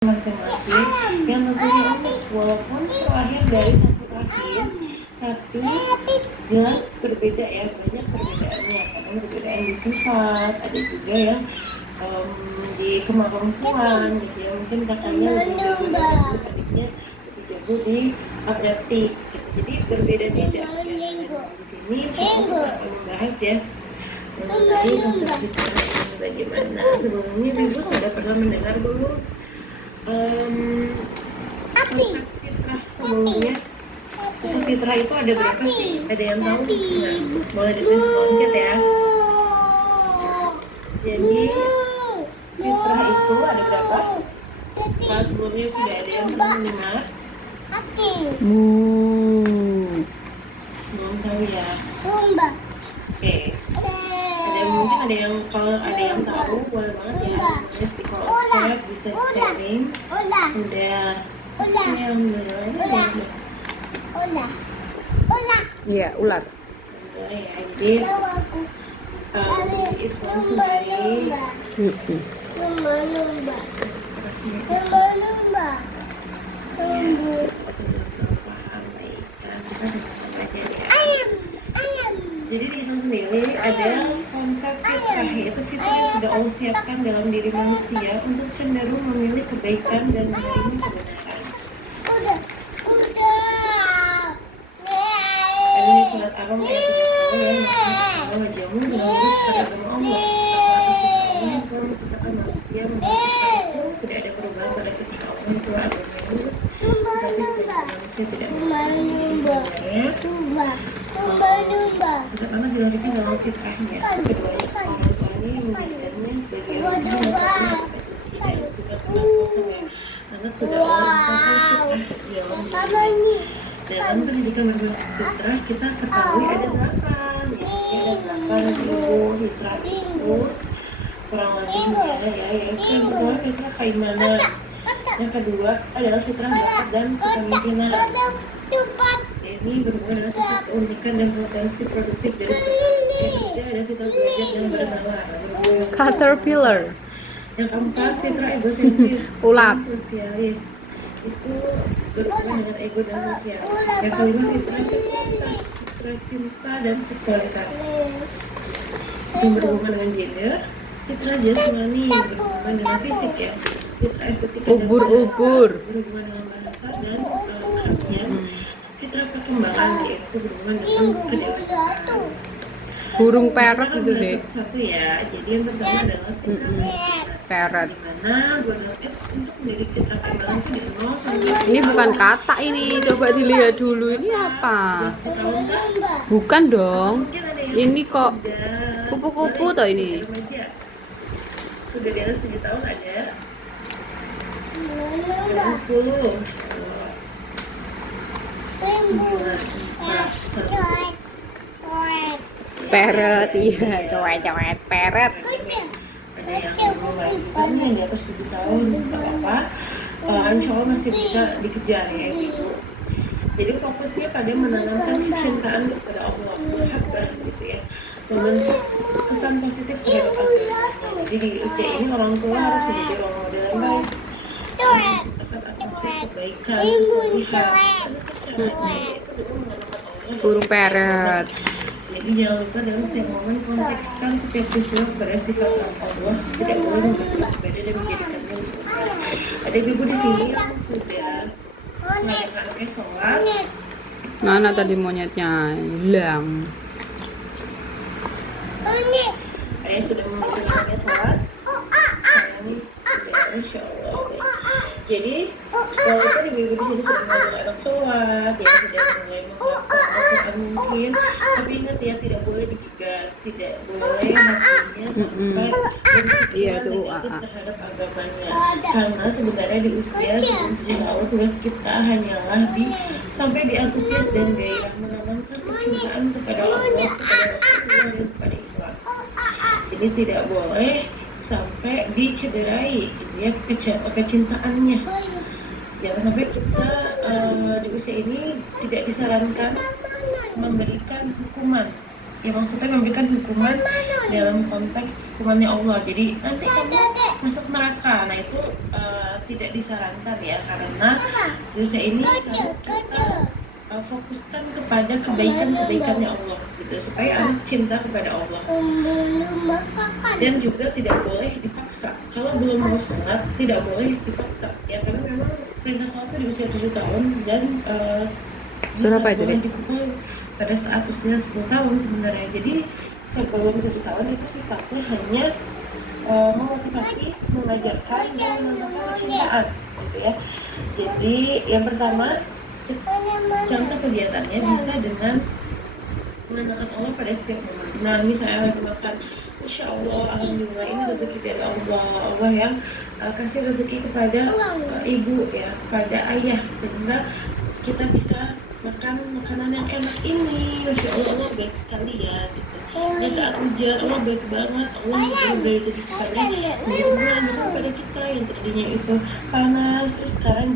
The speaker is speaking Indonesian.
masing-masing yang tentunya unik, walaupun terlahir dari satu rahim, tapi jelas berbeda ya, banyak perbedaannya. Karena perbedaan di sifat, ada juga yang di kemampuan gitu ya, mungkin kakaknya lebih jago, adiknya lebih jago di atletik gitu. Jadi berbeda-beda ya. Di sini saya akan membahas ya mengenai konsep fitrah ini bagaimana. Sebelumnya Ibu sudah pernah mendengar belum konsep fitrah sebelumnya? Konsep fitrah itu ada berapa sih? Ada yang tahu? Nah, boleh ditulis loncat ya. Jadi fitrah itu ada berapa? Kalau sebelumnya sudah ada yang pernah mendengar? Belum tahu ya. Oke. Mungkin ada yang, kalau ada yang tahu boleh banget ya nulis di kolom chat, bisa di sharing. Iya, ular. Ya, jadi Islam sendiri jadi di Islam sendiri ada konsep fitrah, yaitu fitrah yang sudah Allah siapkan dalam diri manusia untuk cenderung memilih kebaikan dan menerima kebenaran. Ada di surat Ar-Rum ayat 30 ya, maka wajahmu menurut agama Allah. Allah yang telah menciptakan manusia menurut tidak ada perubahan pada ketika Allah yang telah agamanya lurus, tetapi ketika manusia tidak mengalami setiap anak dilahirkan dalam fitrahnya. Keduanya orang tuanya yang menjadikannya sebagai anak itu sehingga bukan kosong ya. Anak sudah Allah fitrah dalam dirinya. Dalam pendidikan berbasis fitrah kita ketahui ada 8 ya, ada 8 fitrah itu kurang lebih gimana ya, yaitu yang pertama fitrah keimanan, yang kedua adalah fitrah bakat dan kepemimpinan. Ini berhubungan dengan sifat keunikan dan potensi produktif dari seseorang. Yang ketiga ada fitrah belajar dan bernalar, Caterpillar. yang keempat fitrah egosentris Ulat. dan sosialis, itu berhubungan dengan ego dan sosial. Yang kelima fitrah seksualitas, fitrah cinta dan seksualitas, yang berhubungan dengan gender. Fitrah jasmani berhubungan dengan fisik ya. Fitrah estetika dan Ubur-ubur berhubungan dengan bahasa dan karakternya. Fitrah perkembangan yaitu berhubungan dengan kedewasaan. burung parrot itu deh. Satu ya. Jadi yang pertama adalah fitrah Parrot. dimana Gordon X untuk menjadi fitrah keimanan itu di 0 sampai Ini bukan kata ini, coba dilihat dulu ini apa? setahun kan? Bukan dong. Mungkin ada yang Ini kok sudah kupu-kupu toh ini. remaja. Sudah di atas 7 tahun ada. Yang 10. Parrot, iya, cowek-cowek parrot. Ada yang yang di atas 7 tahun, nggak apa-apa. Insya Allah masih bisa dikejar ya gitu. Jadi fokusnya pada menanamkan kecintaan kepada Allah, mahabbah gitu ya, membentuk kesan positif terhadap agama. Jadi di usia ini orang tua harus menjadi role model yang baik, menciptakan atmosfer kebaikan, kesolihan, itu Allah. Burung parrot. Jadi jangan lupa dalam setiap momen kontekskan setiap peristiwa kepada sifat Allah, tidak boleh mengganggu ibadah dan menjadikannya lupa. Ada ibu di sini yang sudah mengajarkan anaknya sholat. Mana tadi monyetnya? Hilang. Ada yang sudah mengajarkan anaknya sholat. Sayang, ya, insya Allah. Jadi walaupun ibu-ibu di sini sudah mengajarkan anak sholat, ya sudah mulai menghafal Al-Quran mungkin, tapi ingat ya tidak boleh digigas, tidak boleh hatinya sampai berpikiran negatif terhadap agamanya. Karena sebenarnya di usia sebelum 7 tahun tugas kita hanyalah sampai di antusias dan gairah menanamkan kecintaan kepada Allah, kepada Rasulullah dan kepada Islam. Jadi tidak boleh sampai dicederai gitu ya kecintaannya. Jangan sampai kita di usia ini tidak disarankan memberikan hukuman ya maksudnya memberikan hukuman dalam konteks hukumannya Allah. Jadi nanti kamu masuk neraka. Nah itu tidak disarankan ya, karena dosa ini harus kita fokuskan kepada kebaikan-kebaikannya Allah gitu, supaya anak cinta kepada Allah. Dan juga tidak boleh dipaksa. Kalau belum mau sholat tidak boleh dipaksa ya, karena memang perintah sholat itu di usia 7 tahun dan Berapa itu, boleh Dek? dipukul pada saat usia 10 tahun sebenarnya. Jadi sebelum 7 tahun itu sifatnya hanya memotivasi, mengajarkan dan menanamkan kecintaan gitu ya. Jadi yang pertama, contoh kegiatannya bisa dengan mengandalkan Allah pada setiap momen. Nah, misalnya lagi makan, Masya Allah, Alhamdulillah, ini rezeki dari Allah. Allah yang kasih rezeki kepada ibu ya, kepada ayah, sehingga kita bisa makan makanan yang enak ini. Masya Allah, Allah baik sekali ya gitu. Dan saat hujan, Allah baik banget. Allah sudah beri rezeki kepada bulan kepada kita yang tadinya itu panas, terus sekarang